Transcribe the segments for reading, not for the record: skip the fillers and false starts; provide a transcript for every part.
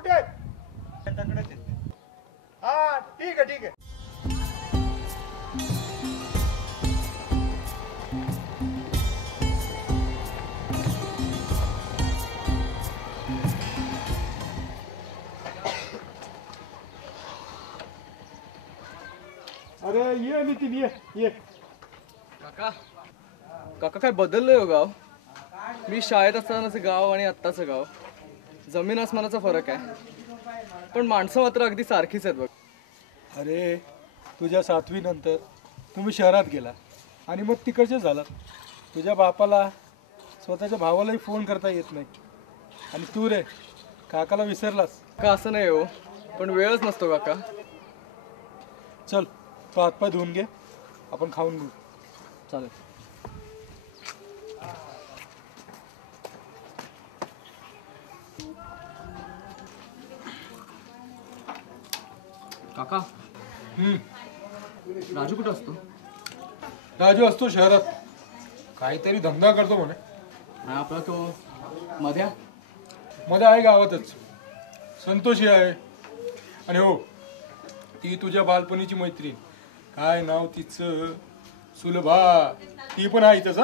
कुठे आहेत? हा ठीक आहे ठीक आहे. अरे ये नितीन ये. काका काका काय बदललंय हो गाव. मी शाळेत असतानाचं गाव आणि आत्ताचं गाव जमीन आसमानाचा फरक आहे, पण माणसं मात्र अगदी सारखीच आहेत बघ. अरे तुझ्या 7वी नंतर तुम्ही शहरात गेला आणि मग तिकडचे झालात. तुझ्या बापाला स्वतःच्या भावालाही फोन करता येत नाही आणि तू रे काकाला विसरलास का? असं नाही हो, पण वेळच नसतो काका. चल तो हातपाय धुवून घे, आपण खाऊन घेऊ. चालेल. काका राजू कुठं असतो? राजू असतो शहरात, काहीतरी धंदा करतो म्हणे. आणि आपला तो मध्या मध्ये आहे गावातच, संतोषी आहे. आणि हो ती तुझ्या बालपणीची मैत्रीण, काय नाव तिचं, सुलभा, ती पण आहे इथंच.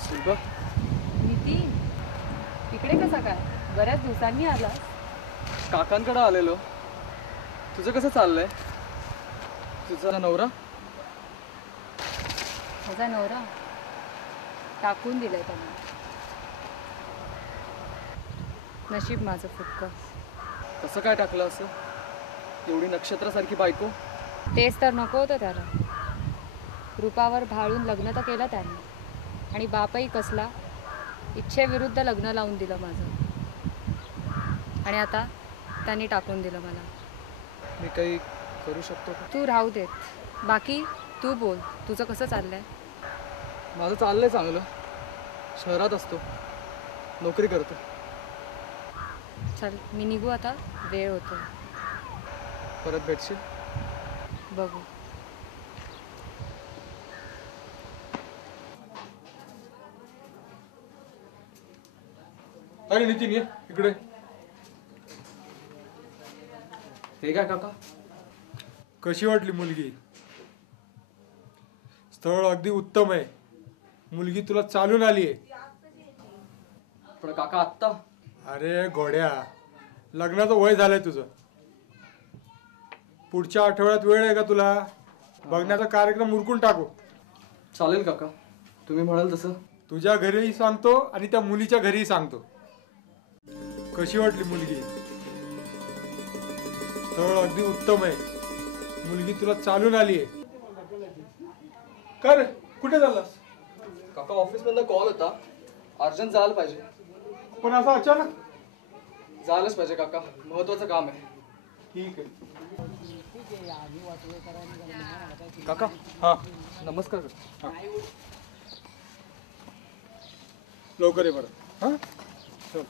सुलभा? नितीन, इकडे कसा काय? बऱ्याच दिवसांनी आला. काकांकडे आलेलो. तुझं कसं चाललंय? तुझा नवरा? माझा नवरा टाकून दिलाय त्यांना. नशीब माझं फुटकं. कसं काय टाकलं असं? एवढी नक्षत्रासारखी बायको? तेच तर नको होतं त्याला. रूपावर भाळून लग्न तर केलं त्याने, आणि बापही कसला इच्छेविरुद्ध लग्न लावून दिलं माझं. आणि आता त्यांनी टाकून दिलं मला. मी काही करू शकतो का? तू राहू देत. बाकी तू बोल, तुझं कसं चाललंय? माझं चाललंय चांगलं. शहरात असतो, नोकरी करतो. चल मी निघू आता, वेळ होतो. परत भेटशील? बघू. अरे नितीन ये इकडे. हे काय काका? कशी वाटली मुलगी? स्थळ अगदी उत्तम आहे. मुलगी तुला चालून आली आहे. पण काका आत्ता अरे घोड्या, लग्नाचं वय झालंय तुझं. पुढच्या आठवड्यात वेळ आहे का तुला? बघण्याचा कार्यक्रम उरकून टाकू. चालेल काका, तुम्ही म्हणाल तसं. तुझ्या घरीही सांगतो आणि त्या मुलीच्या घरीही सांगतो. कशी वाटली मुलगी? स्थळ अगदी उत्तम आहे. मुलगी तुला चालून आली आहे. का रे, कुठे झालास? काका ऑफिसमधनं कॉल होता, अर्जंट जायला पाहिजे. पण असं अचानक? जायलाच पाहिजे काका, महत्वाचं काम आहे. ठीक आहे. काका हा, नमस्कार. लवकर ये बरं. हा, चल.